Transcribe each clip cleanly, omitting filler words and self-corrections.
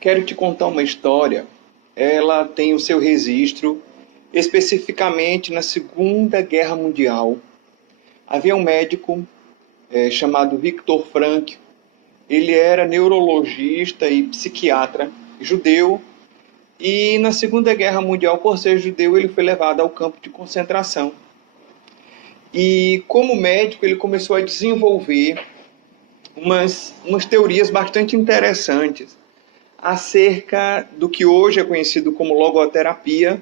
Quero te contar uma história. Ela tem o seu registro especificamente na Segunda Guerra Mundial. Havia um médico chamado Viktor Frankl. Ele era neurologista e psiquiatra judeu. E na Segunda Guerra Mundial, por ser judeu, ele foi levado ao campo de concentração. E como médico, ele começou a desenvolver umas teorias bastante interessantes acerca do que hoje é conhecido como logoterapia,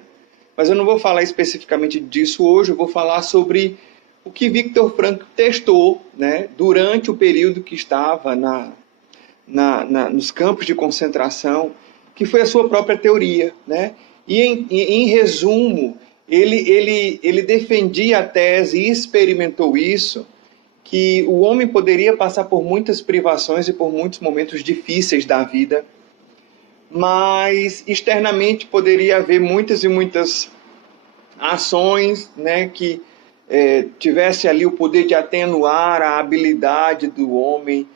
mas eu não vou falar especificamente disso hoje, eu vou falar sobre o que Viktor Frankl testou, né, durante o período que estava nos campos de concentração, que foi a sua própria teoria, né? E em resumo, ele defendia a tese e experimentou isso, que o homem poderia passar por muitas privações e por muitos momentos difíceis da vida, mas externamente poderia haver muitas e muitas ações, né, que tivesse ali o poder de atenuar a habilidade do homem,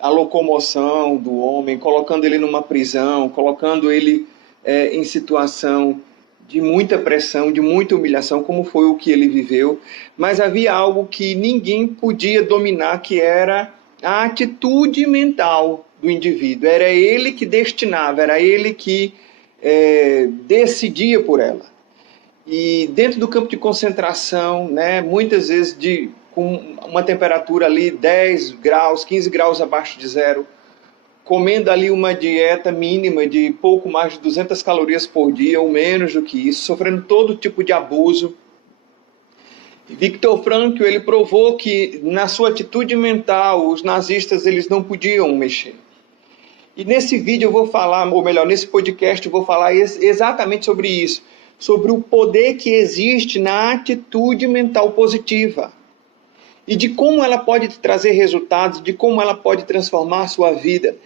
a locomoção do homem, colocando ele numa prisão, colocando ele em situação de muita pressão, de muita humilhação, como foi o que ele viveu. Mas havia algo que ninguém podia dominar, que era a atitude mental do indivíduo. Era ele que destinava, era ele que decidia por ela. E dentro do campo de concentração, né, muitas vezes com uma temperatura ali 10 graus, 15 graus abaixo de zero, comendo ali uma dieta mínima de pouco mais de 200 calorias por dia, ou menos do que isso, sofrendo todo tipo de abuso. Viktor Frankl, ele provou que na sua atitude mental, os nazistas eles não podiam mexer. E nesse vídeo eu vou falar, ou melhor, nesse podcast eu vou falar exatamente sobre isso, sobre o poder que existe na atitude mental positiva. E de como ela pode trazer resultados, de como ela pode transformar a sua vida.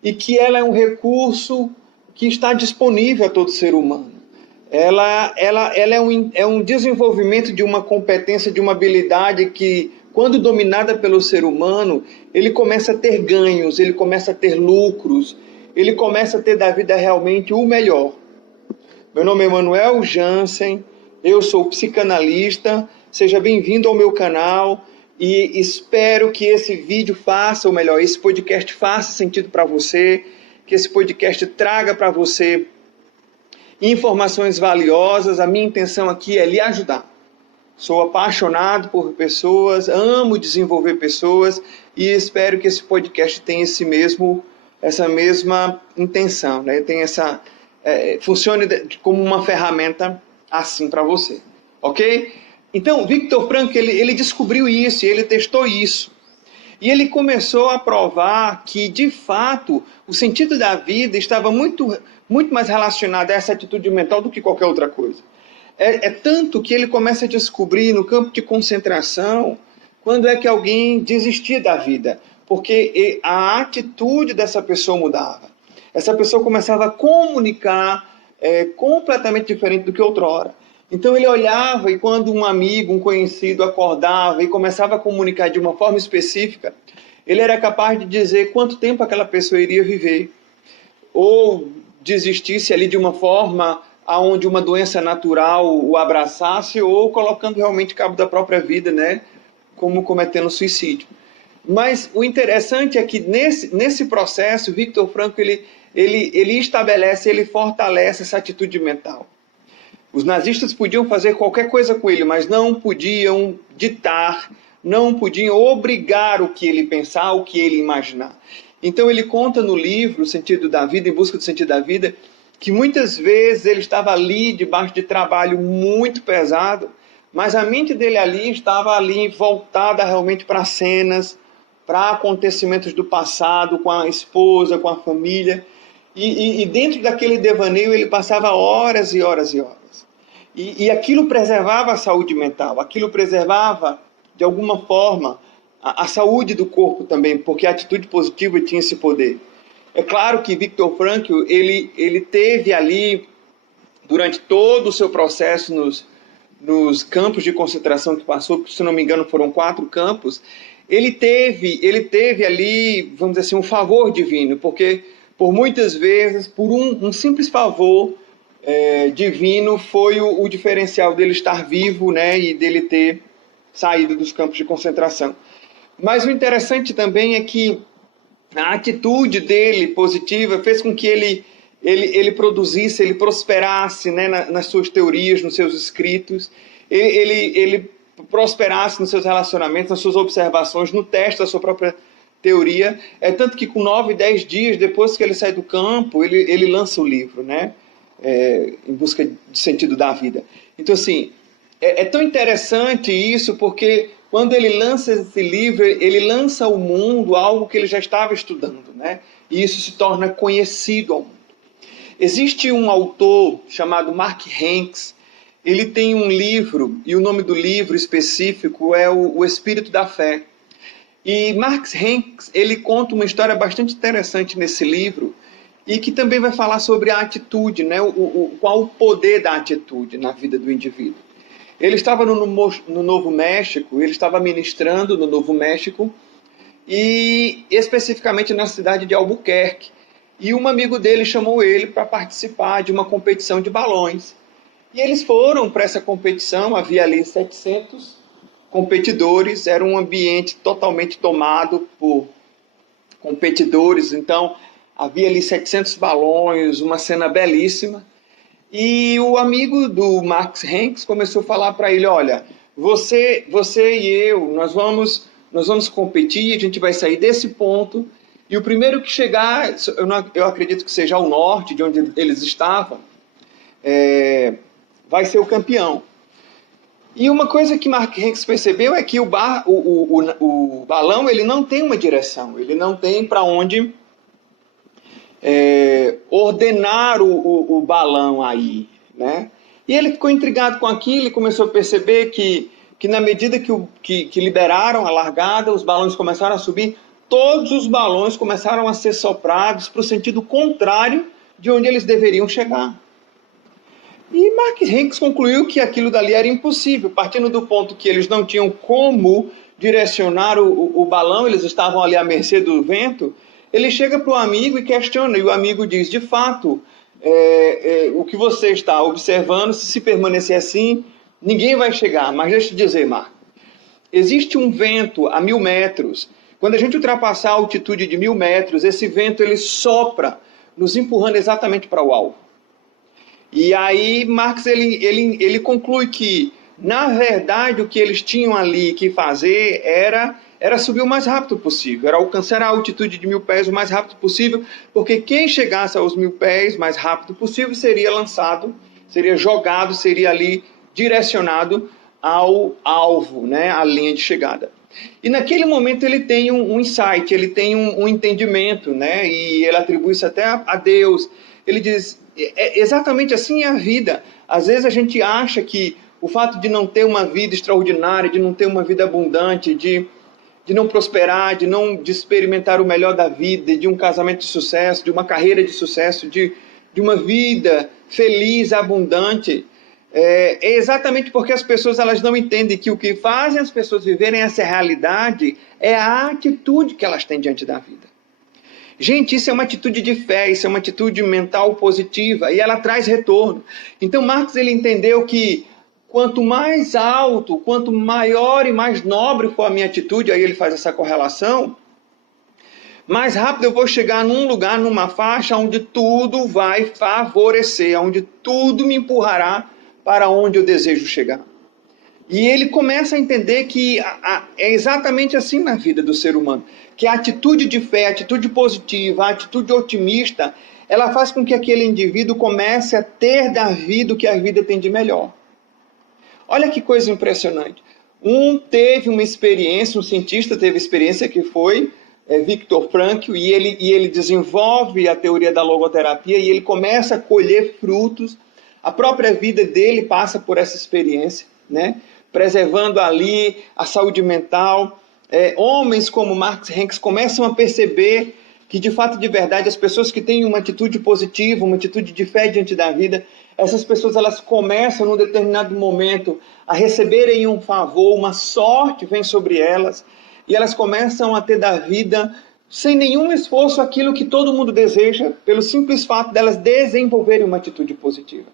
E que ela é um recurso que está disponível a todo ser humano. Ela é um desenvolvimento de uma competência, de uma habilidade que, quando dominada pelo ser humano, ele começa a ter ganhos, ele começa a ter lucros, ele começa a ter da vida realmente o melhor. Meu nome é Manuel Jansen, eu sou psicanalista, seja bem-vindo ao meu canal. E espero que esse vídeo faça, ou melhor, esse podcast faça sentido para você, que esse podcast traga para você informações valiosas. A minha intenção aqui é lhe ajudar. Sou apaixonado por pessoas, amo desenvolver pessoas e espero que esse podcast tenha essa mesma intenção, né? Funcione como uma ferramenta assim para você, ok? Então, Viktor Frankl, ele descobriu isso, ele testou isso. E ele começou a provar que, de fato, o sentido da vida estava muito mais relacionado a essa atitude mental do que qualquer outra coisa. É tanto que ele começa a descobrir no campo de concentração quando é que alguém desistia da vida, porque a atitude dessa pessoa mudava. Essa pessoa começava a comunicar completamente diferente do que outrora. Então ele olhava e quando um amigo, um conhecido acordava e começava a comunicar de uma forma específica, ele era capaz de dizer quanto tempo aquela pessoa iria viver. Ou desistisse ali de uma forma onde uma doença natural o abraçasse, ou colocando realmente cabo da própria vida, né? Como cometendo suicídio. Mas o interessante é que nesse processo, Viktor Frankl ele estabelece, ele fortalece essa atitude mental. Os nazistas podiam fazer qualquer coisa com ele, mas não podiam ditar, não podiam obrigar o que ele pensar, o que ele imaginar. Então ele conta no livro O Sentido da Vida, Em Busca do Sentido da Vida, que muitas vezes ele estava ali debaixo de trabalho muito pesado, mas a mente dele ali estava ali voltada realmente para cenas, para acontecimentos do passado, com a esposa, com a família. E dentro daquele devaneio ele passava horas e horas e horas. E aquilo preservava a saúde mental, aquilo preservava, de alguma forma, a saúde do corpo também, porque a atitude positiva tinha esse poder. É claro que Viktor Frankl, ele teve ali, durante todo o seu processo nos campos de concentração que passou, se não me engano foram 4 campos, ele teve ali, vamos dizer assim, um favor divino, porque por muitas vezes, por um simples favor divino, foi o diferencial dele estar vivo, né, e dele ter saído dos campos de concentração. Mas o interessante também é que a atitude dele positiva fez com que ele produzisse, ele prosperasse, né, nas suas teorias, nos seus escritos, ele prosperasse nos seus relacionamentos, nas suas observações, no teste da sua própria teoria. É tanto que com 9, 10 dias depois que ele sai do campo, ele lança o livro, né, em busca de sentido da vida. Então, assim, é tão interessante isso, porque quando ele lança esse livro, ele lança ao mundo algo que ele já estava estudando, né? E isso se torna conhecido ao mundo. Existe um autor chamado Mark Hanks, ele tem um livro, e o nome do livro específico é O Espírito da Fé. E Mark Hanks, ele conta uma história bastante interessante nesse livro, e que também vai falar sobre a atitude, né? Qual o poder da atitude na vida do indivíduo. Ele estava no Novo México, ele estava ministrando no Novo México, e especificamente na cidade de Albuquerque. E um amigo dele chamou ele para participar de uma competição de balões. E eles foram para essa competição, havia ali 700 competidores, era um ambiente totalmente tomado por competidores, então havia ali 700 balões, uma cena belíssima. E o amigo do Mark Hanks começou a falar para ele, olha, você e eu, nós vamos competir, a gente vai sair desse ponto, e o primeiro que chegar, eu acredito que seja ao norte, de onde eles estavam, vai ser o campeão. E uma coisa que Mark Hanks percebeu é que o balão ele não tem uma direção, ele não tem para onde ordenar o balão aí, né? E ele ficou intrigado com aquilo e começou a perceber que na medida que liberaram a largada, os balões começaram a subir, todos os balões começaram a ser soprados para o sentido contrário de onde eles deveriam chegar. E Mark Hanks concluiu que aquilo dali era impossível, partindo do ponto que eles não tinham como direcionar o balão, eles estavam ali à mercê do vento. Ele chega para o amigo e questiona, e o amigo diz, de fato, o que você está observando, se permanecer assim, ninguém vai chegar. Mas deixa eu te dizer, Marco, existe um vento a 1000 metros. Quando a gente ultrapassar a altitude de 1000 metros, esse vento ele sopra, nos empurrando exatamente para o alvo. E aí Marx ele conclui que, na verdade, o que eles tinham ali que fazer era subir o mais rápido possível, era alcançar a altitude de 1000 pés o mais rápido possível, porque quem chegasse aos 1000 pés mais rápido possível seria lançado, seria jogado, seria ali direcionado ao alvo, né, à linha de chegada. E naquele momento ele tem um insight, ele tem um entendimento, né, e ele atribui isso até a Deus. Ele diz, exatamente assim é a vida. Às vezes a gente acha que o fato de não ter uma vida extraordinária, de não ter uma vida abundante, de não prosperar, de experimentar o melhor da vida, de um casamento de sucesso, de uma carreira de sucesso, de uma vida feliz, abundante, é exatamente porque as pessoas elas não entendem que o que fazem as pessoas viverem essa realidade é a atitude que elas têm diante da vida. Gente, isso é uma atitude de fé, isso é uma atitude mental positiva e ela traz retorno. Então Marx ele entendeu que quanto mais alto, quanto maior e mais nobre for a minha atitude, aí ele faz essa correlação, mais rápido eu vou chegar num lugar, numa faixa onde tudo vai favorecer, onde tudo me empurrará para onde eu desejo chegar. E ele começa a entender que é exatamente assim na vida do ser humano, que a atitude de fé, a atitude positiva, a atitude otimista, ela faz com que aquele indivíduo comece a ter da vida o que a vida tem de melhor. Olha que coisa impressionante. Teve uma experiência, um cientista teve experiência que foi Viktor Frankl, e ele desenvolve a teoria da logoterapia e ele começa a colher frutos. A própria vida dele passa por essa experiência, né? Preservando ali a saúde mental. Homens como Mark Hanks começam a perceber que, de fato, de verdade, as pessoas que têm uma atitude positiva, uma atitude de fé diante da vida, essas pessoas elas começam, num determinado momento, a receberem um favor, uma sorte vem sobre elas, e elas começam a ter da vida sem nenhum esforço, aquilo que todo mundo deseja, pelo simples fato delas desenvolverem uma atitude positiva.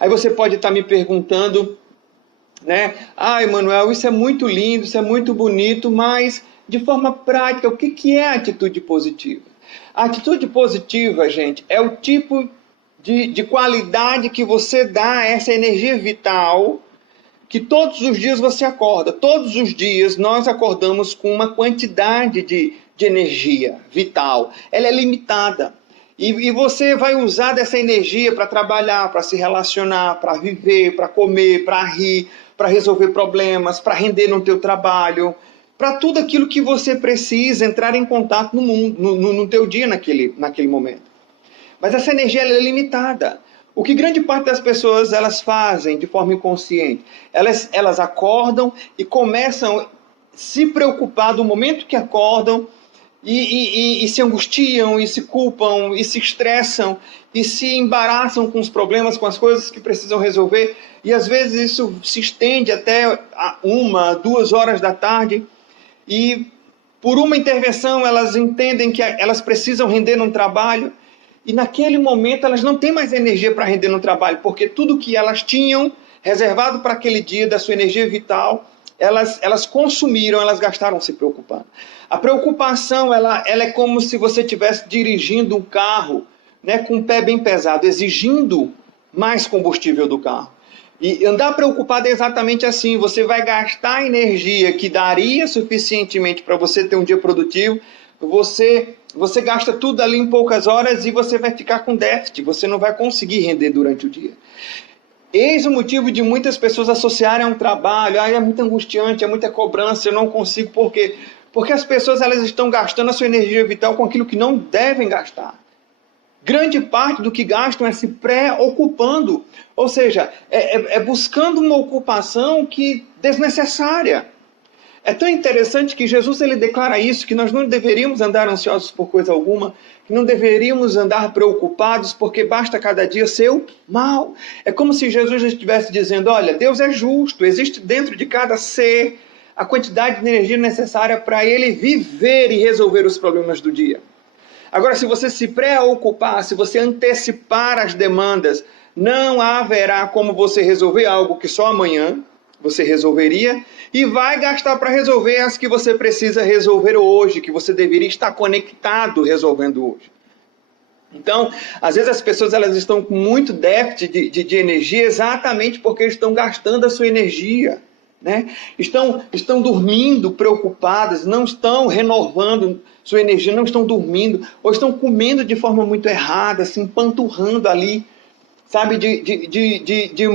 Aí você pode estar me perguntando, né? Ah, Emanuel, isso é muito lindo, isso é muito bonito, mas de forma prática, o que é a atitude positiva? A atitude positiva, gente, é o tipo de qualidade que você dá a essa energia vital que todos os dias você acorda. Todos os dias nós acordamos com uma quantidade de energia vital. Ela é limitada. E você vai usar dessa energia para trabalhar, para se relacionar, para viver, para comer, para rir, para resolver problemas, para render no teu trabalho, para tudo aquilo que você precisa entrar em contato no mundo, no teu dia naquele momento. Mas essa energia ela é limitada. O que grande parte das pessoas elas fazem de forma inconsciente? Elas acordam e começam a se preocupar do momento que acordam e se angustiam, e se culpam, e se estressam, e se embaraçam com os problemas, com as coisas que precisam resolver. E às vezes isso se estende até 1, 2 horas da tarde. E por uma intervenção elas entendem que elas precisam render num trabalho. E naquele momento elas não têm mais energia para render no trabalho, porque tudo que elas tinham reservado para aquele dia, da sua energia vital, elas consumiram, elas gastaram se preocupando. A preocupação ela é como se você estivesse dirigindo um carro, né, com o pé bem pesado, exigindo mais combustível do carro. E andar preocupado é exatamente assim, você vai gastar energia que daria suficientemente para você ter um dia produtivo, você gasta tudo ali em poucas horas e você vai ficar com déficit, você não vai conseguir render durante o dia. Eis o motivo de muitas pessoas associarem a um trabalho, é muito angustiante, é muita cobrança, eu não consigo, por quê? Porque as pessoas elas estão gastando a sua energia vital com aquilo que não devem gastar. Grande parte do que gastam é se preocupando, ou seja, é buscando uma ocupação desnecessária. É tão interessante que Jesus ele declara isso, que nós não deveríamos andar ansiosos por coisa alguma, que não deveríamos andar preocupados, porque basta cada dia seu mal. É como se Jesus estivesse dizendo, olha, Deus é justo, existe dentro de cada ser a quantidade de energia necessária para ele viver e resolver os problemas do dia. Agora, se você se preocupar, se você antecipar as demandas, não haverá como você resolver algo que só amanhã você resolveria e vai gastar para resolver as que você precisa resolver hoje, que você deveria estar conectado resolvendo hoje. Então, às vezes as pessoas elas estão com muito déficit de energia exatamente porque estão gastando a sua energia. Né? Estão dormindo preocupadas, não estão renovando sua energia, não estão dormindo, ou estão comendo de forma muito errada, se empanturrando ali, sabe, de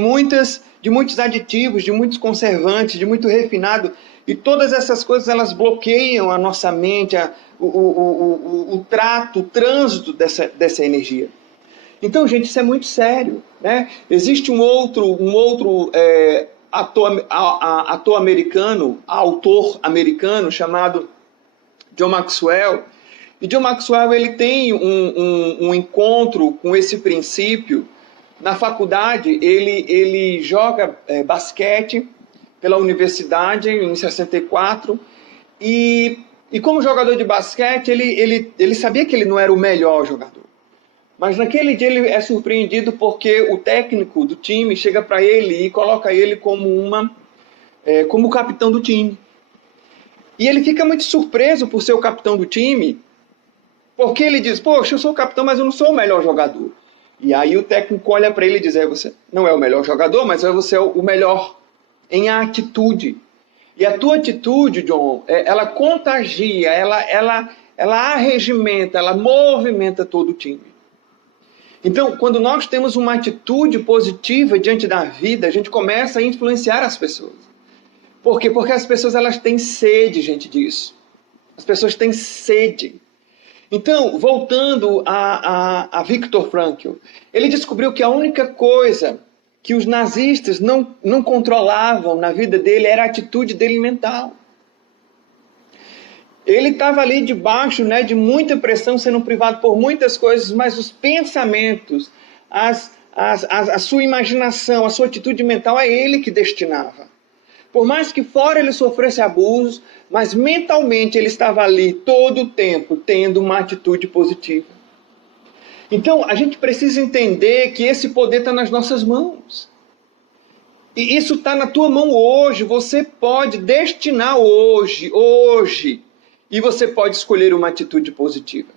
muitos aditivos, de muitos conservantes, de muito refinado, e todas essas coisas elas bloqueiam a nossa mente, o trato, o trânsito dessa energia. Então, gente, isso é muito sério, né? Existe um outro autor americano chamado John Maxwell. E John Maxwell ele tem um encontro com esse princípio. Na faculdade ele joga basquete pela universidade em 64 e como jogador de basquete ele sabia que ele não era o melhor jogador. Mas naquele dia ele é surpreendido porque o técnico do time chega para ele e coloca ele como o capitão do time. E ele fica muito surpreso por ser o capitão do time, porque ele diz, poxa, eu sou o capitão, mas eu não sou o melhor jogador. E aí o técnico olha para ele e diz, você não é o melhor jogador, mas você é o melhor em atitude. E a tua atitude, John, ela contagia, ela arregimenta, ela movimenta todo o time. Então, quando nós temos uma atitude positiva diante da vida, a gente começa a influenciar as pessoas. Por quê? Porque as pessoas elas têm sede, gente, disso. As pessoas têm sede. Então, voltando a Viktor Frankl, ele descobriu que a única coisa que os nazistas não controlavam na vida dele era a atitude dele mental. Ele estava ali debaixo, né, de muita pressão, sendo privado por muitas coisas, mas os pensamentos, a sua imaginação, a sua atitude mental, é ele que destinava. Por mais que fora ele sofresse abusos, mas mentalmente ele estava ali todo o tempo tendo uma atitude positiva. Então a gente precisa entender que esse poder está nas nossas mãos. E isso está na tua mão hoje. Você pode destinar hoje, e você pode escolher uma atitude positiva.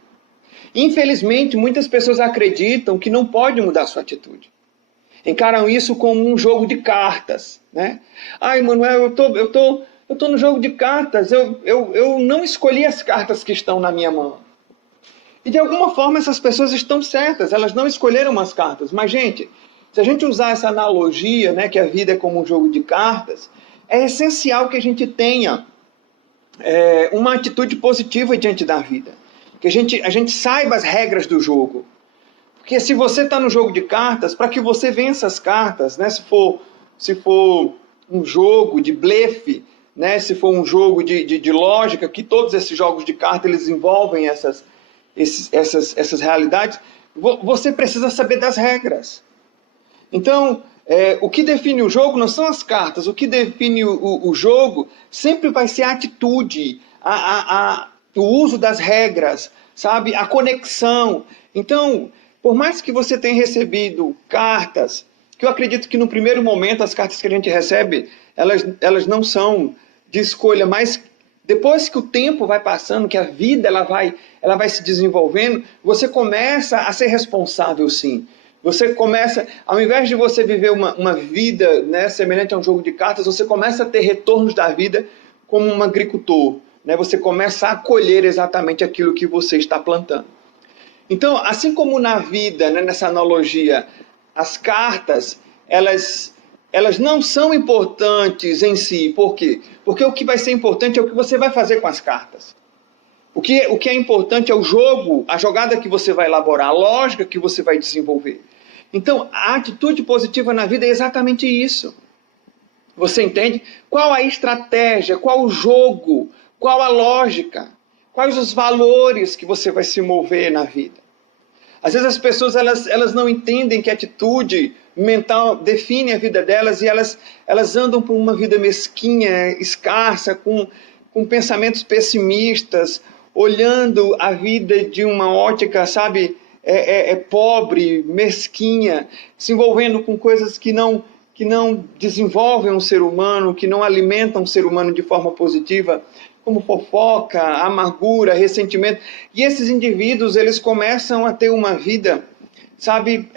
Infelizmente, muitas pessoas acreditam que não pode mudar sua atitude. Encaram isso como um jogo de cartas, né? Ai, Manuel, eu tô no jogo de cartas, eu não escolhi as cartas que estão na minha mão. E de alguma forma essas pessoas estão certas, elas não escolheram as cartas. Mas, gente, se a gente usar essa analogia, né, que a vida é como um jogo de cartas, é essencial que a gente tenha uma atitude positiva diante da vida. Que a gente saiba as regras do jogo. Porque se você está no jogo de cartas, para que você vença as cartas, né, se for um jogo de blefe, né, se for um jogo de lógica, que todos esses jogos de cartas eles envolvem essas realidades, você precisa saber das regras. Então, o que define o jogo não são as cartas, o que define o jogo sempre vai ser a atitude, o uso das regras, sabe? A conexão. Então, por mais que você tenha recebido cartas, que eu acredito que no primeiro momento as cartas que a gente recebe, elas não são de escolha, mas depois que o tempo vai passando, que a vida ela vai se desenvolvendo, você começa a ser responsável, sim. Você começa, ao invés de você viver uma vida, né, semelhante a um jogo de cartas, você começa a ter retornos da vida como um agricultor. Né? Você começa a colher exatamente aquilo que você está plantando. Então, assim como na vida, né, nessa analogia, as cartas, elas não são importantes em si. Por quê? Porque o que vai ser importante é o que você vai fazer com as cartas. O que é importante é o jogo, a jogada que você vai elaborar, a lógica que você vai desenvolver. Então, a atitude positiva na vida é exatamente isso. Você entende? Qual a estratégia, qual o jogo, qual a lógica, quais os valores que você vai se mover na vida. Às vezes as pessoas elas não entendem que a atitude mental define a vida delas e elas andam por uma vida mesquinha, escassa, com pensamentos pessimistas, olhando a vida de uma ótica, sabe, pobre, mesquinha, se envolvendo com coisas que não desenvolvem um ser humano, que não alimentam um ser humano de forma positiva, como fofoca, amargura, ressentimento. E esses indivíduos, eles começam a ter uma vida, sabe,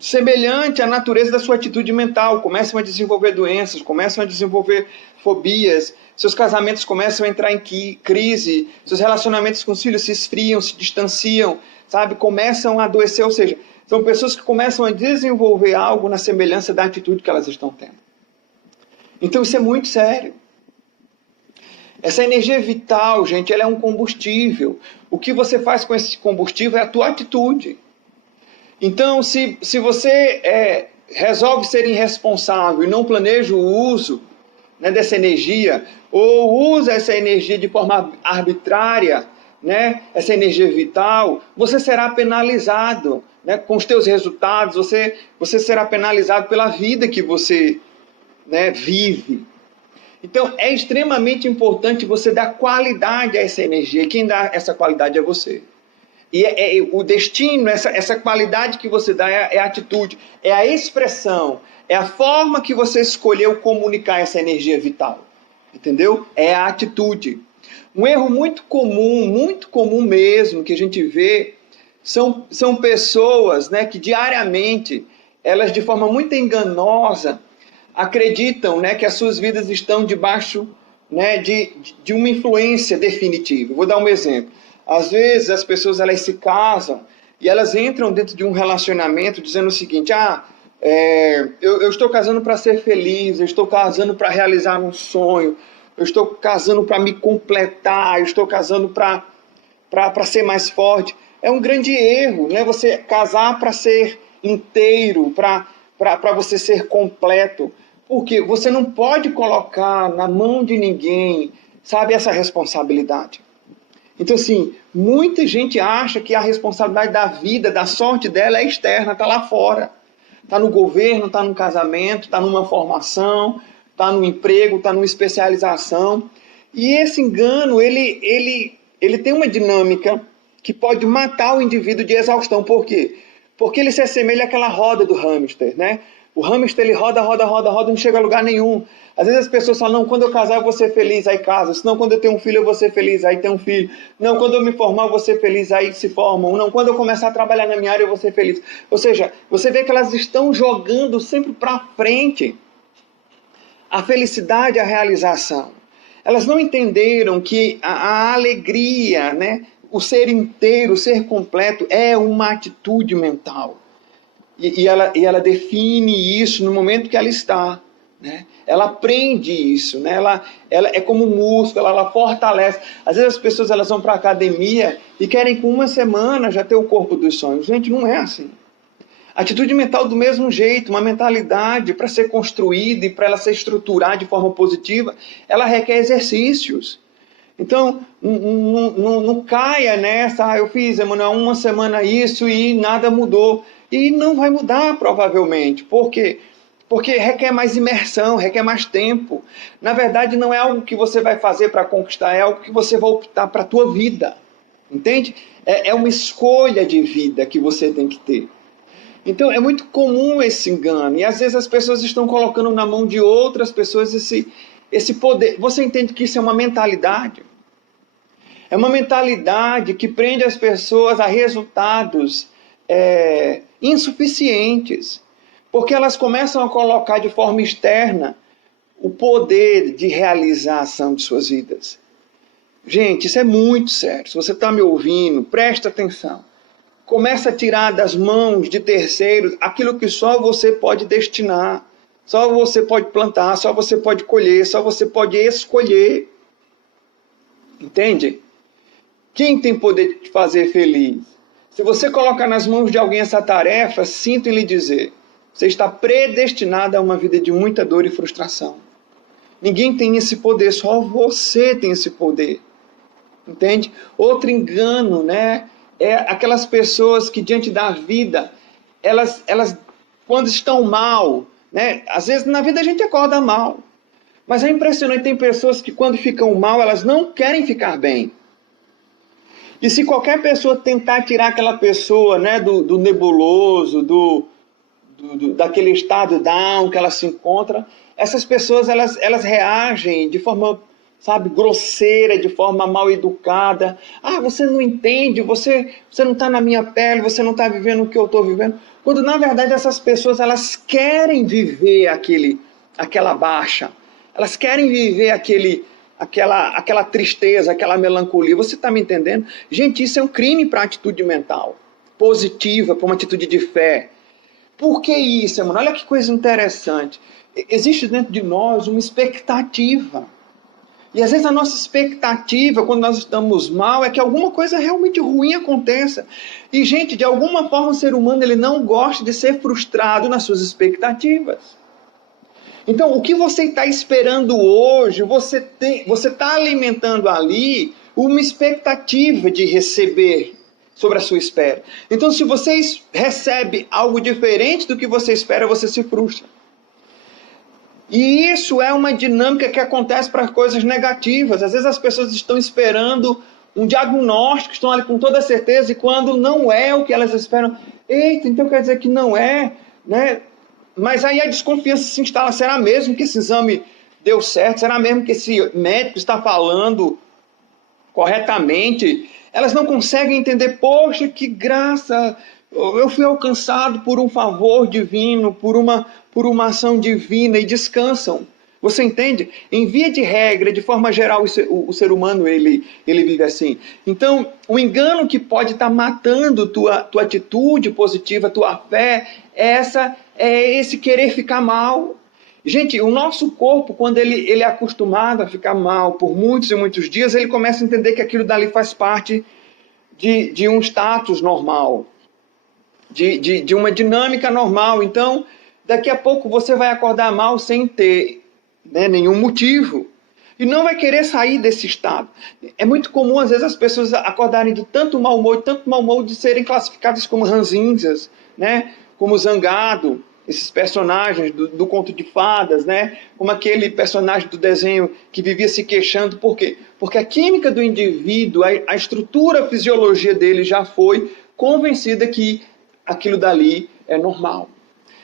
semelhante à natureza da sua atitude mental, começam a desenvolver doenças, começam a desenvolver fobias, seus casamentos começam a entrar em crise, seus relacionamentos com os filhos se esfriam, se distanciam, sabe, começam a adoecer, ou seja, são pessoas que começam a desenvolver algo na semelhança da atitude que elas estão tendo. Então isso é muito sério. Essa energia vital, gente, ela é um combustível. O que você faz com esse combustível é a tua atitude. Então, se você resolve ser irresponsável e não planeja o uso, né, dessa energia, ou usa essa energia de forma arbitrária, né, essa energia vital, você será penalizado, né, com os teus resultados, você será penalizado pela vida que você, né, vive. Então, é extremamente importante você dar qualidade a essa energia. Quem dá essa qualidade é você. E o destino, essa qualidade que você dá é a atitude, é a expressão, é a forma que você escolheu comunicar essa energia vital. Entendeu? É a atitude. Um erro muito comum mesmo, que a gente vê, são pessoas, né, que diariamente, elas de forma muito enganosa, acreditam, né, que as suas vidas estão debaixo, né, de uma influência definitiva. Vou dar um exemplo. Às vezes as pessoas elas se casam e elas entram dentro de um relacionamento dizendo o seguinte: eu estou casando para ser feliz, eu estou casando para realizar um sonho, eu estou casando para me completar, eu estou casando para ser mais forte. É um grande erro, né? Você casar para ser inteiro, para você ser completo. Porque você não pode colocar na mão de ninguém, sabe, essa responsabilidade. Então, assim, muita gente acha que a responsabilidade da vida, da sorte dela é externa, está lá fora. Está no governo, está no casamento, está numa formação, está no emprego, está numa especialização. E esse engano, ele tem uma dinâmica que pode matar o indivíduo de exaustão. Por quê? Porque ele se assemelha àquela roda do hamster, né? O hamster, ele roda, não chega a lugar nenhum. Às vezes as pessoas falam, não, quando eu casar eu vou ser feliz, aí casa. Senão, quando eu tenho um filho eu vou ser feliz, aí tem um filho. Não, quando eu me formar eu vou ser feliz, aí se formam. Não, quando eu começar a trabalhar na minha área eu vou ser feliz. Ou seja, você vê que elas estão jogando sempre para frente a felicidade, a realização. Elas não entenderam que a alegria, né, o ser inteiro, o ser completo, é uma atitude mental. E ela define isso no momento que ela está. Né? Ela aprende isso. Né? Ela é como um músculo, ela fortalece. Às vezes as pessoas elas vão para a academia e querem com uma semana já ter o corpo dos sonhos. Gente, não é assim. Atitude mental do mesmo jeito, uma mentalidade para ser construída e para ela ser estruturada de forma positiva, ela requer exercícios. Então, não caia nessa, eu fiz, Emanuel, uma semana isso e nada mudou. E não vai mudar, provavelmente. Por quê? Porque requer mais imersão, requer mais tempo. Na verdade, não é algo que você vai fazer para conquistar, é algo que você vai optar para a tua vida. Entende? É uma escolha de vida que você tem que ter. Então, é muito comum esse engano. E às vezes as pessoas estão colocando na mão de outras pessoas esse poder. Você entende que isso é uma mentalidade? É uma mentalidade que prende as pessoas a resultados insuficientes. Porque elas começam a colocar de forma externa o poder de realizar a ação de suas vidas. Gente, isso é muito sério. Se você está me ouvindo, presta atenção. Começa a tirar das mãos de terceiros aquilo que só você pode destinar, só você pode plantar, só você pode colher, só você pode escolher. Entende? Quem tem poder de te fazer feliz? Se você colocar nas mãos de alguém essa tarefa, sinto em lhe dizer, você está predestinado a uma vida de muita dor e frustração. Ninguém tem esse poder, só você tem esse poder. Entende? Outro engano, né? É aquelas pessoas que diante da vida, elas quando estão mal, né? Às vezes na vida a gente acorda mal. Mas é impressionante, tem pessoas que quando ficam mal, elas não querem ficar bem. E se qualquer pessoa tentar tirar aquela pessoa, né, do nebuloso, daquele estado down que ela se encontra, essas pessoas elas reagem de forma, sabe, grosseira, de forma mal educada. Ah, você não entende, você não está na minha pele, você não está vivendo o que eu estou vivendo. Quando na verdade essas pessoas elas querem viver aquela baixa, elas querem viver aquela tristeza, aquela melancolia. Você está me entendendo? Gente, isso é um crime para a atitude mental positiva, para uma atitude de fé. Por que isso, mano? Olha que coisa interessante. Existe dentro de nós uma expectativa. E às vezes a nossa expectativa, quando nós estamos mal, é que alguma coisa realmente ruim aconteça. E, gente, de alguma forma o ser humano ele não gosta de ser frustrado nas suas expectativas. Então, o que você está esperando hoje, você está alimentando ali uma expectativa de receber sobre a sua espera. Então, se você recebe algo diferente do que você espera, você se frustra. E isso é uma dinâmica que acontece para coisas negativas. Às vezes as pessoas estão esperando um diagnóstico, estão ali com toda certeza, e quando não é o que elas esperam, eita, então quer dizer que não é, né? Mas aí a desconfiança se instala, será mesmo que esse exame deu certo? Será mesmo que esse médico está falando corretamente? Elas não conseguem entender, poxa, que graça, eu fui alcançado por um favor divino, por uma ação divina, e descansam. Você entende? Em via de regra, de forma geral, o ser humano ele vive assim. Então, o engano que pode estar matando tua atitude positiva, tua fé, é esse querer ficar mal. Gente, o nosso corpo, quando ele é acostumado a ficar mal por muitos e muitos dias, ele começa a entender que aquilo dali faz parte de um status normal, de uma dinâmica normal. Então, daqui a pouco você vai acordar mal sem ter, né, nenhum motivo. E não vai querer sair desse estado. É muito comum, às vezes, as pessoas acordarem de tanto mau humor, de serem classificadas como ranzinzas, né, como zangado. esses personagens do conto de fadas, né? Como aquele personagem do desenho que vivia se queixando. Por quê? Porque a química do indivíduo, a estrutura, a fisiologia dele já foi convencida que aquilo dali é normal.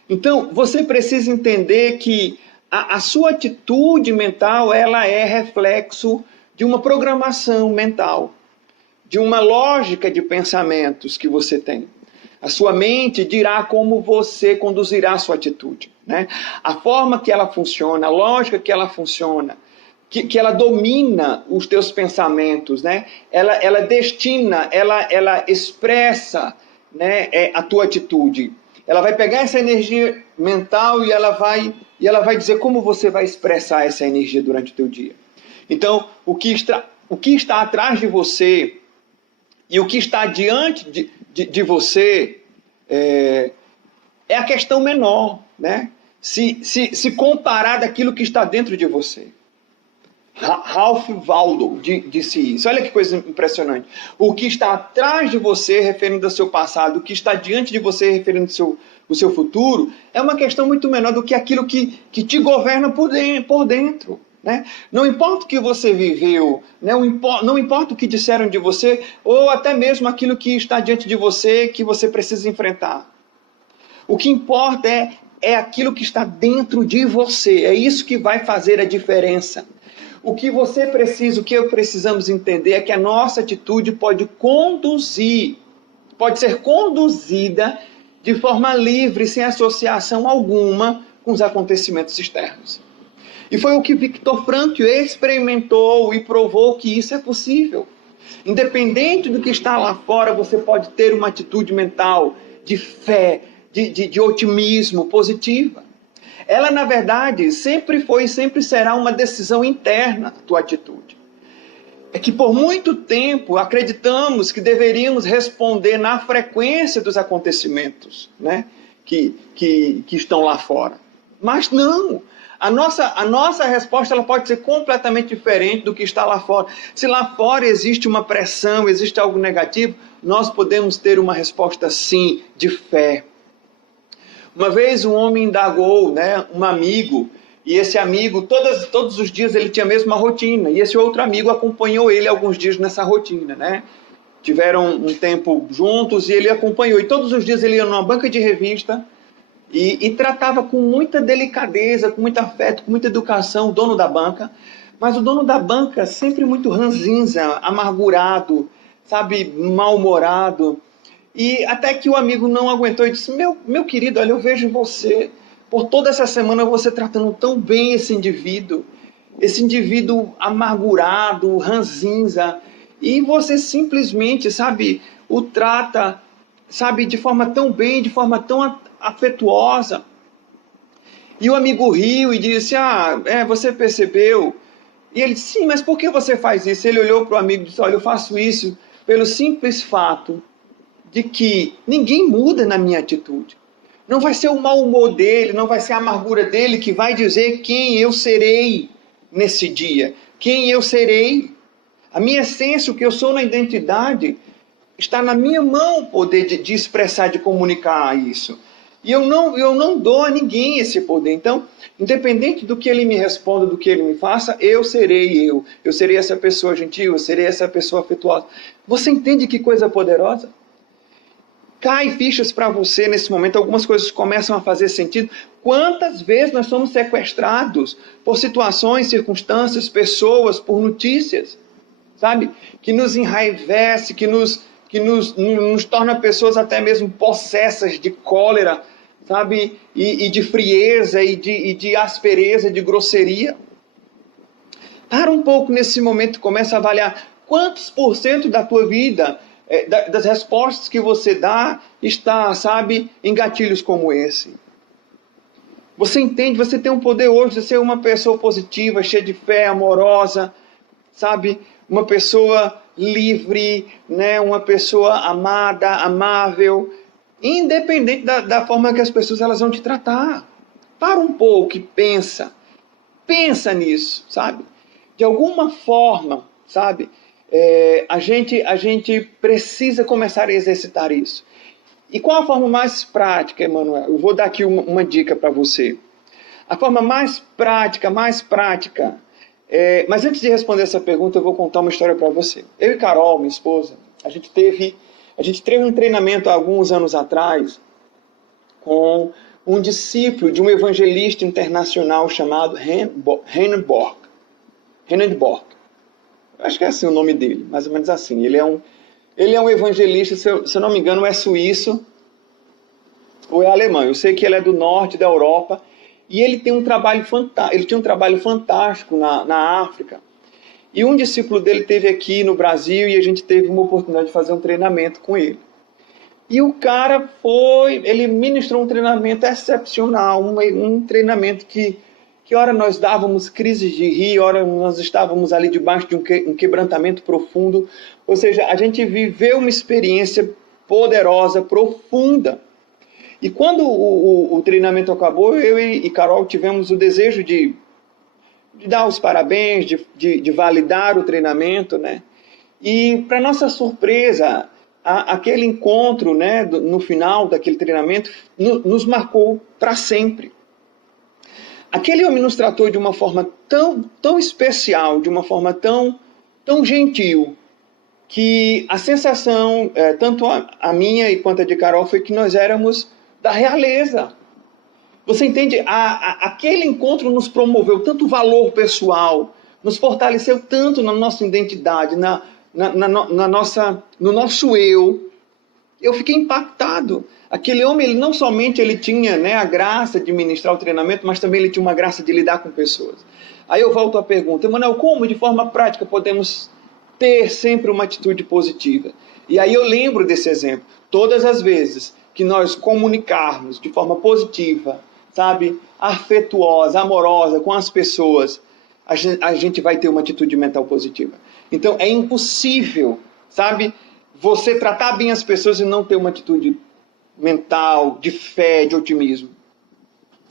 Então, você precisa entender que a sua atitude mental, ela é reflexo de uma programação mental, de uma lógica de pensamentos que você tem. A sua mente dirá como você conduzirá a sua atitude, né? A forma que ela funciona, a lógica que ela funciona, que ela domina os teus pensamentos, né? Ela destina, ela expressa, né, a tua atitude. Ela vai pegar essa energia mental e ela vai dizer como você vai expressar essa energia durante o teu dia. Então, o que está atrás de você e o que está diante de você é a questão menor, né? Se comparar daquilo que está dentro de você. Ralph Waldo disse isso. Olha que coisa impressionante. O que está atrás de você, referindo ao seu passado, o que está diante de você, referindo ao seu futuro, é uma questão muito menor do que aquilo que te governa por dentro. Né? Não importa o que você viveu, né? Não importa o que disseram de você, ou até mesmo aquilo que está diante de você que você precisa enfrentar. O que importa é aquilo que está dentro de você. É isso que vai fazer a diferença. O que você precisa, o que precisamos entender é que a nossa atitude pode ser conduzida de forma livre, sem associação alguma com os acontecimentos externos. E foi o que Viktor Frankl experimentou e provou que isso é possível. Independente do que está lá fora, você pode ter uma atitude mental de fé, de otimismo positiva. Ela, na verdade, sempre foi e sempre será uma decisão interna, a tua atitude. É que por muito tempo acreditamos que deveríamos responder na frequência dos acontecimentos, né, que estão lá fora. Mas não. A nossa resposta ela pode ser completamente diferente do que está lá fora. Se lá fora existe uma pressão, existe algo negativo, nós podemos ter uma resposta sim, de fé. Uma vez um homem indagou, né, um amigo, e esse amigo, todos os dias ele tinha a mesma rotina, e esse outro amigo acompanhou ele alguns dias nessa rotina, né? Tiveram um tempo juntos e ele acompanhou, e todos os dias ele ia numa banca de revista e tratava com muita delicadeza, com muito afeto, com muita educação o dono da banca, mas o dono da banca sempre muito ranzinza, amargurado, sabe, mal-humorado. E até que o amigo não aguentou e disse, meu querido, olha, eu vejo você, por toda essa semana você tratando tão bem esse indivíduo amargurado, ranzinza, e você simplesmente, sabe, o trata, sabe, de forma tão bem, de forma tão afetuosa. E o amigo riu e disse, você percebeu? E ele disse, sim, mas por que você faz isso? Ele olhou para o amigo e disse, olha, eu faço isso pelo simples fato de que ninguém muda na minha atitude. Não vai ser o mau humor dele, não vai ser a amargura dele que vai dizer quem eu serei nesse dia. Quem eu serei. A minha essência, o que eu sou na identidade, está na minha mão poder de expressar, de comunicar isso. E eu não dou a ninguém esse poder. Então, independente do que ele me responda, do que ele me faça, eu serei eu. Eu serei essa pessoa gentil, eu serei essa pessoa afetuosa. Você entende que coisa poderosa? Cai fichas para você nesse momento, algumas coisas começam a fazer sentido. Quantas vezes nós somos sequestrados por situações, circunstâncias, pessoas, por notícias, sabe? Que nos enraivece, que nos torna pessoas até mesmo possessas de cólera, sabe? E de frieza, e de aspereza, de grosseria. Para um pouco nesse momento, começa a avaliar quantos % da tua vida, das respostas que você dá, está, sabe, em gatilhos como esse. Você entende, você tem um poder hoje de ser uma pessoa positiva, cheia de fé, amorosa, sabe? Uma pessoa livre, né? Uma pessoa amada, amável, independente da forma que as pessoas elas vão te tratar. Para um pouco e pensa nisso, sabe? De alguma forma, sabe? A gente precisa começar a exercitar isso. E qual a forma mais prática, Emanuel? Eu vou dar aqui uma dica para você. A forma mais prática, mas antes de responder essa pergunta, eu vou contar uma história para você. Eu e Carol, minha esposa, a gente teve um treinamento há alguns anos atrás com um discípulo de um evangelista internacional chamado Reinhard Borg. Acho que é assim o nome dele, mais ou menos assim. Ele é um evangelista, se eu não me engano, é suíço ou é alemão. Eu sei que ele é do norte da Europa e ele tem um trabalho fantástico na África. E um discípulo dele esteve aqui no Brasil e a gente teve uma oportunidade de fazer um treinamento com ele. E o cara ele ministrou um treinamento excepcional, um treinamento que ora nós dávamos crises de rir, ora nós estávamos ali debaixo de um quebrantamento profundo. Ou seja, a gente viveu uma experiência poderosa, profunda. E quando o treinamento acabou, eu e Carol tivemos o desejo de dar os parabéns, de validar o treinamento, né? E, para nossa surpresa, aquele encontro, né, no final daquele treinamento nos marcou para sempre. Aquele homem nos tratou de uma forma tão especial, de uma forma tão gentil, que a sensação, tanto a minha quanto a de Carol, foi que nós éramos da realeza. Você entende? Aquele encontro nos promoveu tanto valor pessoal, nos fortaleceu tanto na nossa identidade, no nosso eu. Eu fiquei impactado. Aquele homem, ele não somente tinha, né, a graça de ministrar o treinamento, mas também ele tinha uma graça de lidar com pessoas. Aí eu volto à pergunta, Emanuel, como de forma prática podemos ter sempre uma atitude positiva? E aí eu lembro desse exemplo. Todas as vezes que nós comunicarmos de forma positiva, sabe, afetuosa, amorosa com as pessoas, a gente vai ter uma atitude mental positiva. Então é impossível, sabe, você tratar bem as pessoas e não ter uma atitude mental, de fé, de otimismo.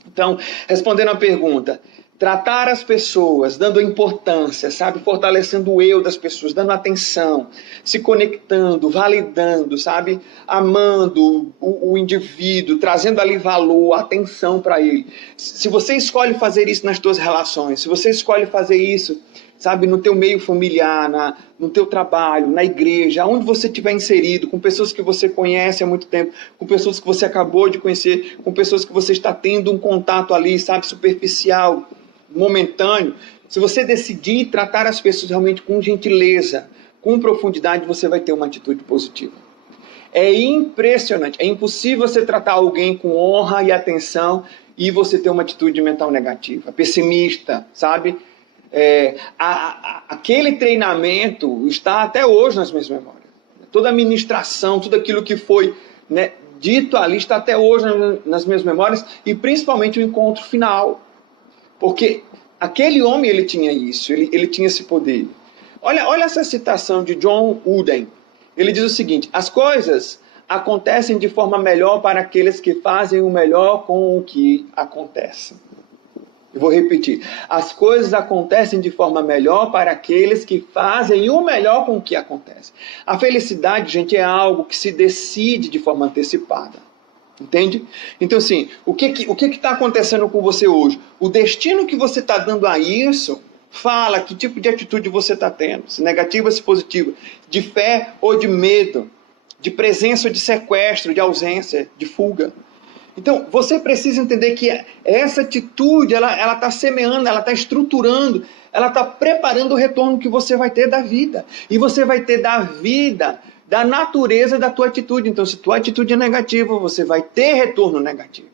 Então, respondendo a pergunta, tratar as pessoas, dando importância, sabe, fortalecendo o eu das pessoas, dando atenção, se conectando, validando, sabe, amando o indivíduo, trazendo ali valor, atenção para ele. Se você escolhe fazer isso nas suas relações, se você escolhe fazer isso, sabe, no teu meio familiar, no teu trabalho, na igreja, onde você estiver inserido, com pessoas que você conhece há muito tempo, com pessoas que você acabou de conhecer, com pessoas que você está tendo um contato ali, sabe, superficial, momentâneo, se você decidir tratar as pessoas realmente com gentileza, com profundidade, você vai ter uma atitude positiva. É impressionante, é impossível você tratar alguém com honra e atenção e você ter uma atitude mental negativa, pessimista, sabe? Aquele treinamento está até hoje nas minhas memórias. Toda a ministração, tudo aquilo que foi, né, dito ali está até hoje nas minhas memórias, e principalmente o encontro final. Porque aquele homem, ele tinha isso, ele tinha esse poder. Olha essa citação de John Wooden. Ele diz o seguinte: as coisas acontecem de forma melhor para aqueles que fazem o melhor com o que acontece. Eu vou repetir. As coisas acontecem de forma melhor para aqueles que fazem o melhor com o que acontece. A felicidade, gente, é algo que se decide de forma antecipada. Entende? Então, assim, o que está acontecendo com você hoje? O destino que você está dando a isso fala que tipo de atitude você está tendo. Se negativa, se positiva. De fé ou de medo. De presença ou de sequestro, de ausência, de fuga. Então, você precisa entender que essa atitude, ela está semeando, ela está estruturando, ela está preparando o retorno que você vai ter da vida. E você vai ter da vida, da natureza da tua atitude. Então, se tua atitude é negativa, você vai ter retorno negativo.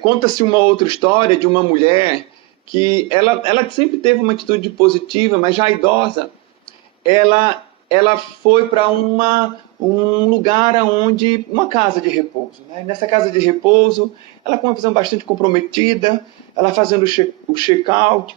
Conta-se uma outra história de uma mulher que ela sempre teve uma atitude positiva, mas já idosa. Ela foi para um lugar onde, uma casa de repouso, né? Nessa casa de repouso, ela com uma visão bastante comprometida, ela fazendo o check-out,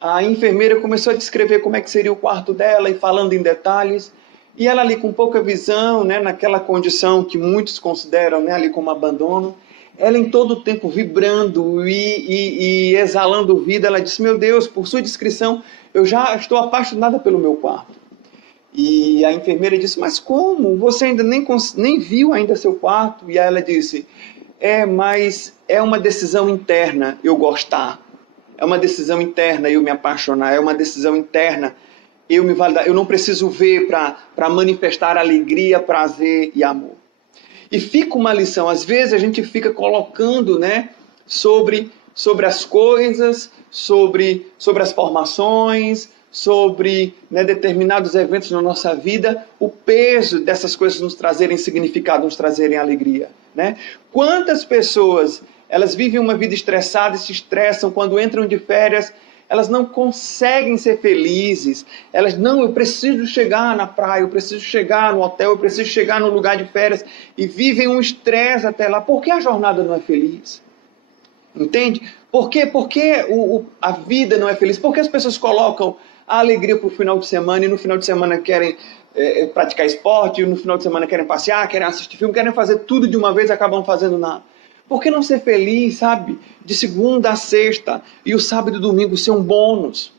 a enfermeira começou a descrever como é que seria o quarto dela e falando em detalhes, e ela ali com pouca visão, né, naquela condição que muitos consideram, né, ali como abandono, ela em todo o tempo vibrando e exalando vida, ela disse: meu Deus, por sua descrição, eu já estou apaixonada pelo meu quarto. E a enfermeira disse, mas como? Você ainda nem viu ainda seu quarto? E aí ela disse, mas é uma decisão interna eu gostar. É uma decisão interna eu me apaixonar. É uma decisão interna eu me validar. Eu não preciso ver para manifestar alegria, prazer e amor. E fica uma lição. Às vezes a gente fica colocando, né, sobre as coisas, sobre as formações, sobre, né, determinados eventos na nossa vida, o peso dessas coisas nos trazerem significado, nos trazerem alegria, né? Quantas pessoas, elas vivem uma vida estressada e se estressam quando entram de férias, elas não conseguem ser felizes, eu preciso chegar na praia, eu preciso chegar no hotel, eu preciso chegar no lugar de férias, e vivem um estresse até lá. Por que a jornada não é feliz? Entende? Por que a vida não é feliz? Por que as pessoas colocam a alegria para o final de semana e no final de semana querem praticar esporte, e no final de semana querem passear, querem assistir filme, querem fazer tudo de uma vez e acabam fazendo nada? Por que não ser feliz, sabe? De segunda a sexta e o sábado e domingo ser um bônus?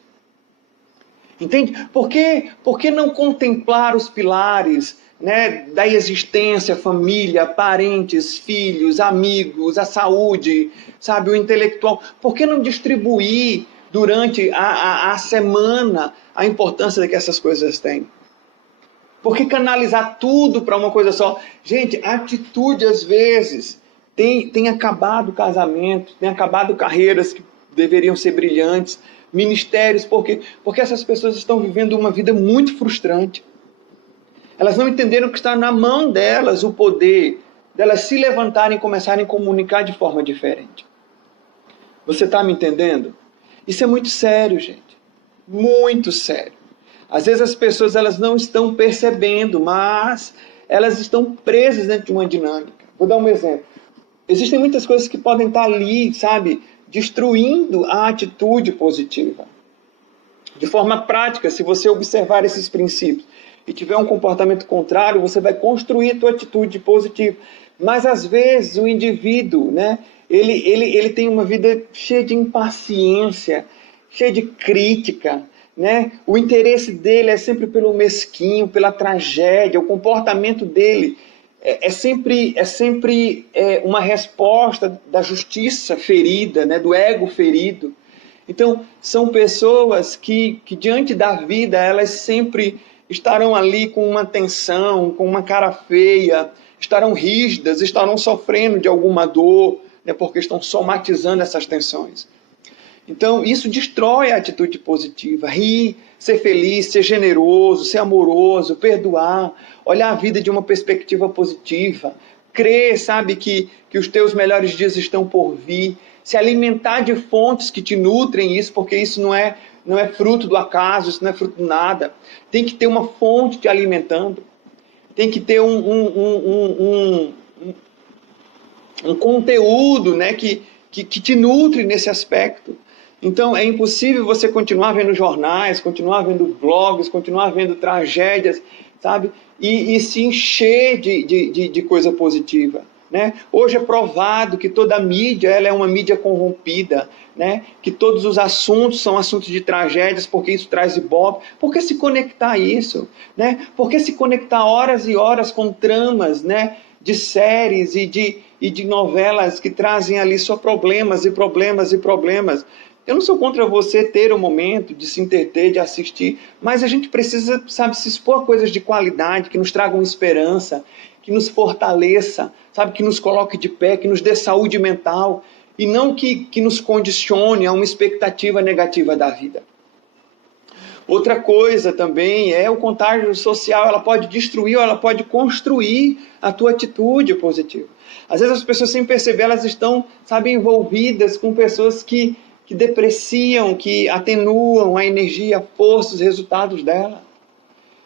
Entende? Por que não contemplar os pilares, né, da existência, família, parentes, filhos, amigos, a saúde, sabe, o intelectual? Por que não distribuir durante a semana a importância que essas coisas têm? Por que canalizar tudo para uma coisa só? Gente, a atitude às vezes tem acabado casamentos, tem acabado carreiras que deveriam ser brilhantes, ministérios, porque essas pessoas estão vivendo uma vida muito frustrante. Elas não entenderam que está na mão delas o poder delas se levantarem e começarem a comunicar de forma diferente. Você está me entendendo? Isso é muito sério, gente. Muito sério. Às vezes as pessoas elas não estão percebendo, mas elas estão presas dentro de uma dinâmica. Vou dar um exemplo. Existem muitas coisas que podem estar ali, sabe, destruindo a atitude positiva. De forma prática, se você observar esses princípios e tiver um comportamento contrário, você vai construir a tua atitude positiva. Mas às vezes o indivíduo, né, ele tem uma vida cheia de impaciência, cheia de crítica, né? O interesse dele é sempre pelo mesquinho, pela tragédia, o comportamento dele é sempre uma resposta da justiça ferida, né? Do ego ferido. Então, são pessoas que diante da vida, elas sempre estarão ali com uma tensão, com uma cara feia, estarão rígidas, estarão sofrendo de alguma dor, né? Porque estão somatizando essas tensões. Então, isso destrói a atitude positiva. Rir, ser feliz, ser generoso, ser amoroso, perdoar, olhar a vida de uma perspectiva positiva, crer, sabe, que os teus melhores dias estão por vir, se alimentar de fontes que te nutrem isso, porque isso não é fruto do acaso, isso não é fruto de nada. Tem que ter uma fonte te alimentando. Tem que ter um conteúdo, né, que te nutre nesse aspecto. Então é impossível você continuar vendo jornais, continuar vendo blogs, continuar vendo tragédias, sabe? E se encher de coisa positiva, né? Hoje é provado que toda a mídia ela é uma mídia corrompida, né? Que todos os assuntos são assuntos de tragédias, porque isso traz ibope. Por que se conectar a isso, né? Por que se conectar horas e horas com tramas, né, de séries e de novelas que trazem ali só problemas e problemas e problemas? Eu não sou contra você ter um momento de se entreter, de assistir, mas a gente precisa, sabe, se expor a coisas de qualidade, que nos tragam esperança, que nos fortaleça, sabe, que nos coloque de pé, que nos dê saúde mental, e não que nos condicione a uma expectativa negativa da vida. Outra coisa também é o contágio social, ela pode destruir ou ela pode construir a tua atitude positiva. Às vezes as pessoas, sem perceber, elas estão, sabe, envolvidas com pessoas que depreciam, que atenuam a energia, a força, os resultados dela.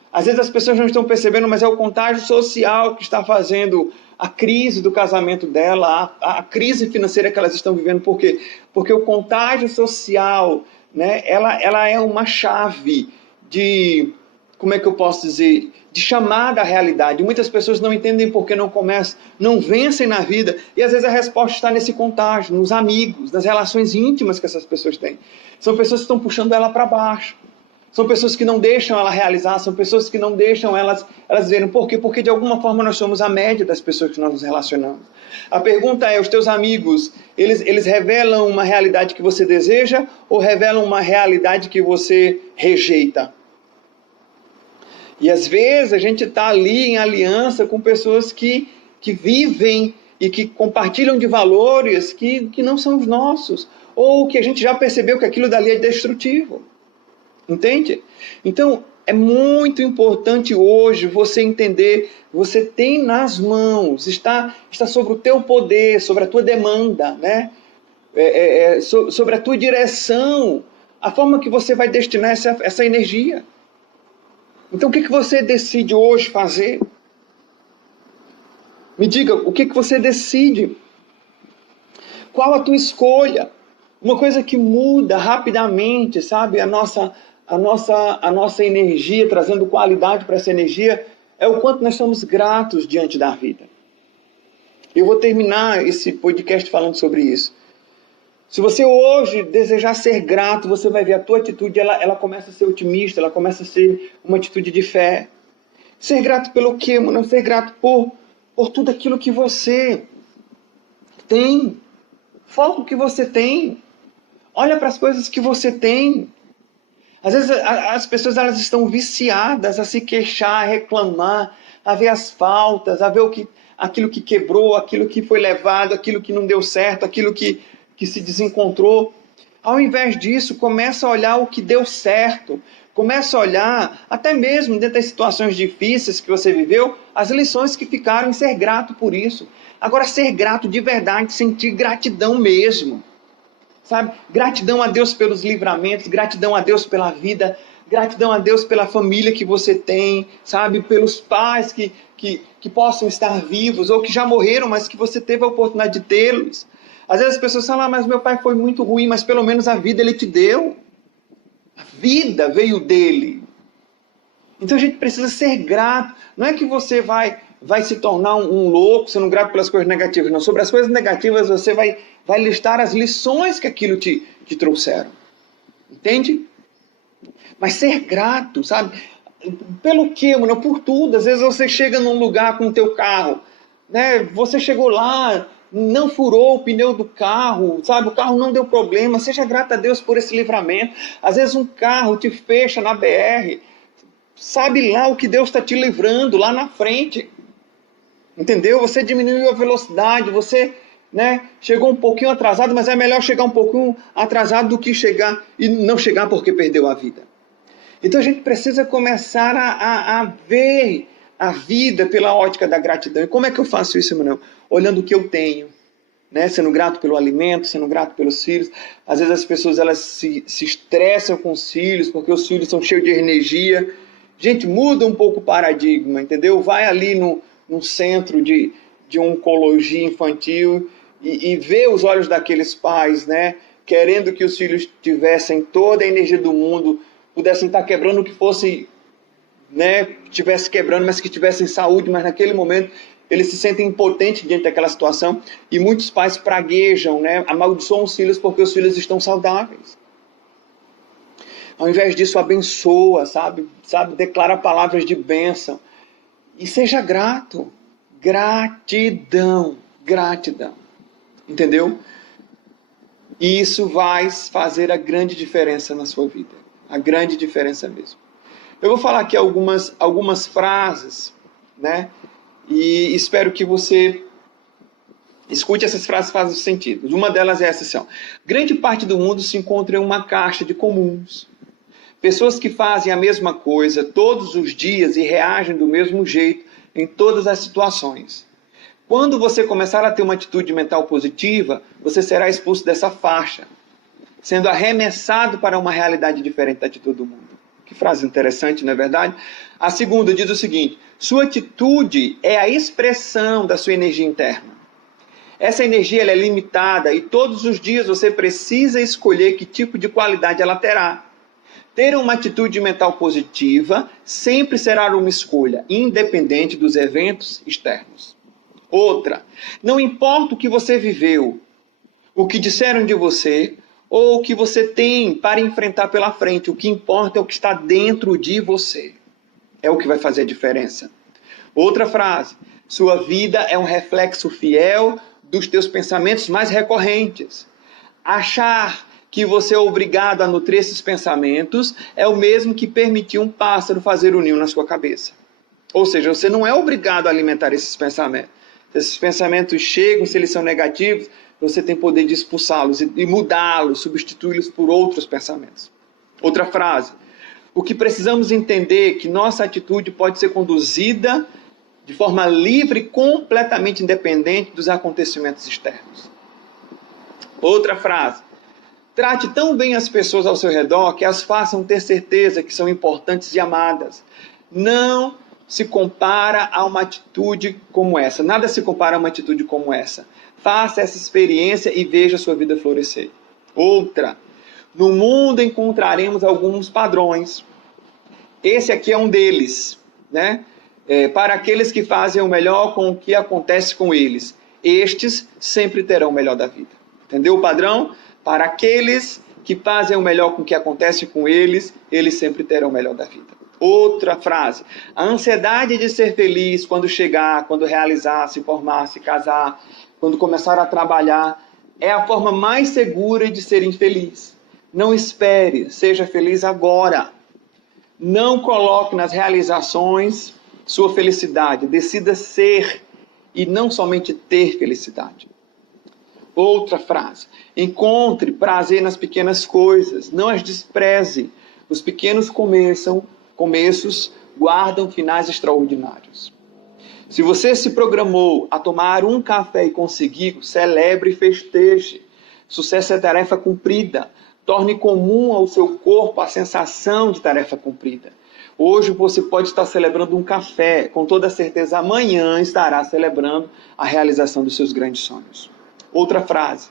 Às vezes as pessoas não estão percebendo, mas é o contágio social que está fazendo a crise do casamento dela, a crise financeira que elas estão vivendo. Por quê? Porque o contágio social, né, ela é uma chave de, como é que eu posso dizer, de chamada à realidade. Muitas pessoas não entendem por que não começam, não vencem na vida, e às vezes a resposta está nesse contágio, nos amigos, nas relações íntimas que essas pessoas têm. São pessoas que estão puxando ela para baixo. São pessoas que não deixam ela realizar, são pessoas que não deixam elas verem. Por quê? Porque de alguma forma nós somos a média das pessoas que nós nos relacionamos. A pergunta é, os teus amigos, eles revelam uma realidade que você deseja ou revelam uma realidade que você rejeita? E às vezes a gente está ali em aliança com pessoas que vivem e que compartilham de valores que não são os nossos. Ou que a gente já percebeu que aquilo dali é destrutivo. Entende? Então, é muito importante hoje você entender, você tem nas mãos, está sobre o teu poder, sobre a tua demanda, né? Sobre a tua direção, a forma que você vai destinar essa energia. Então, o que você decide hoje fazer? Me diga, o que você decide? Qual a tua escolha? Uma coisa que muda rapidamente, sabe, a nossa energia, trazendo qualidade para essa energia, é o quanto nós somos gratos diante da vida. Eu vou terminar esse podcast falando sobre isso. Se você hoje desejar ser grato, você vai ver a tua atitude, ela começa a ser otimista, ela começa a ser uma atitude de fé. Ser grato pelo quê, mano? Ser grato por tudo aquilo que você tem. Foca o que você tem. Olha para as coisas que você tem. Às vezes as pessoas elas estão viciadas a se queixar, a reclamar, a ver as faltas, a ver aquilo que quebrou, aquilo que foi levado, aquilo que não deu certo, aquilo que se desencontrou. Ao invés disso, começa a olhar o que deu certo. Começa a olhar, até mesmo dentro das situações difíceis que você viveu, as lições que ficaram em ser grato por isso. Agora, ser grato de verdade, sentir gratidão mesmo. Sabe? Gratidão a Deus pelos livramentos, gratidão a Deus pela vida, gratidão a Deus pela família que você tem, sabe? Pelos pais que possam estar vivos ou que já morreram, mas que você teve a oportunidade de tê-los. Às vezes as pessoas falam, mas meu pai foi muito ruim, mas pelo menos a vida ele te deu. A vida veio dele. Então a gente precisa ser grato. Não é que você vai se tornar um louco sendo grato pelas coisas negativas. Não, sobre as coisas negativas você vai listar as lições que aquilo te trouxeram. Entende? Mas ser grato, sabe? Pelo quê, mano? Por tudo. Às vezes você chega num lugar com o teu carro, né? Você chegou lá, não furou o pneu do carro, sabe? O carro não deu problema. Seja grato a Deus por esse livramento. Às vezes um carro te fecha na BR. Sabe lá o que Deus está te livrando lá na frente. Entendeu? Você diminuiu a velocidade, você, né, chegou um pouquinho atrasado, mas é melhor chegar um pouquinho atrasado do que chegar e não chegar porque perdeu a vida. Então a gente precisa começar a ver a vida pela ótica da gratidão. E como é que eu faço isso, Manuel? Olhando o que eu tenho, né? Sendo grato pelo alimento, sendo grato pelos filhos. Às vezes as pessoas elas se estressam com os filhos, porque os filhos são cheios de energia. Gente, muda um pouco o paradigma, entendeu? Vai ali num centro de oncologia infantil e vê os olhos daqueles pais, né? Querendo que os filhos tivessem toda a energia do mundo, pudessem estar quebrando o que fosse, né? Estivesse quebrando, mas que tivessem saúde, mas naquele momento eles se sentem impotentes diante daquela situação e muitos pais praguejam, né? Amaldiçoam os filhos porque os filhos estão saudáveis. Ao invés disso, abençoa, sabe? Declara palavras de bênção. E seja grato. Gratidão. Entendeu? E isso vai fazer a grande diferença na sua vida. A grande diferença mesmo. Eu vou falar aqui algumas frases, né? E espero que você escute essas frases, fazem sentido. Uma delas é essa, assim, ó. Grande parte do mundo se encontra em uma caixa de comuns. Pessoas que fazem a mesma coisa todos os dias e reagem do mesmo jeito em todas as situações. Quando você começar a ter uma atitude mental positiva, você será expulso dessa faixa, sendo arremessado para uma realidade diferente da atitude do mundo. Que frase interessante, não é verdade? A segunda diz o seguinte: sua atitude é a expressão da sua energia interna. Essa energia ela é limitada e todos os dias você precisa escolher que tipo de qualidade ela terá. Ter uma atitude mental positiva sempre será uma escolha, independente dos eventos externos. Outra, não importa o que você viveu, o que disseram de você ou o que você tem para enfrentar pela frente. O que importa é o que está dentro de você. É o que vai fazer a diferença. Outra frase: sua vida é um reflexo fiel dos teus pensamentos mais recorrentes. Achar que você é obrigado a nutrir esses pensamentos é o mesmo que permitir um pássaro fazer o ninho na sua cabeça. Ou seja, você não é obrigado a alimentar esses pensamentos. Se esses pensamentos chegam, se eles são negativos, você tem poder de expulsá-los e mudá-los, substituí-los por outros pensamentos. Outra frase: o que precisamos entender é que nossa atitude pode ser conduzida de forma livre e completamente independente dos acontecimentos externos. Outra frase: trate tão bem as pessoas ao seu redor que as façam ter certeza que são importantes e amadas. Não se compara a uma atitude como essa. Nada se compara a uma atitude como essa. Faça essa experiência e veja a sua vida florescer. Outra: no mundo encontraremos alguns padrões. Esse aqui é um deles, né? Para aqueles que fazem o melhor com o que acontece com eles. Estes sempre terão o melhor da vida. Entendeu o padrão? Para aqueles que fazem o melhor com o que acontece com eles, eles sempre terão o melhor da vida. Outra frase: a ansiedade de ser feliz quando chegar, quando realizar, se formar, se casar, quando começar a trabalhar, é a forma mais segura de ser infeliz. Não espere, seja feliz agora. Não coloque nas realizações sua felicidade. Decida ser e não somente ter felicidade. Outra frase: encontre prazer nas pequenas coisas, não as despreze. Os pequenos começos guardam finais extraordinários. Se você se programou a tomar um café e conseguiu, celebre e festeje. Sucesso é tarefa cumprida. Torne comum ao seu corpo a sensação de tarefa cumprida. Hoje você pode estar celebrando um café, com toda certeza amanhã estará celebrando a realização dos seus grandes sonhos. Outra frase: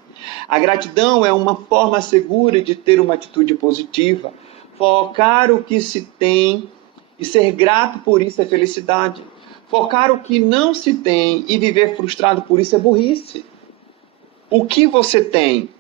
a gratidão é uma forma segura de ter uma atitude positiva. Focar o que se tem e ser grato por isso é felicidade. Focar o que não se tem e viver frustrado por isso é burrice. O que você tem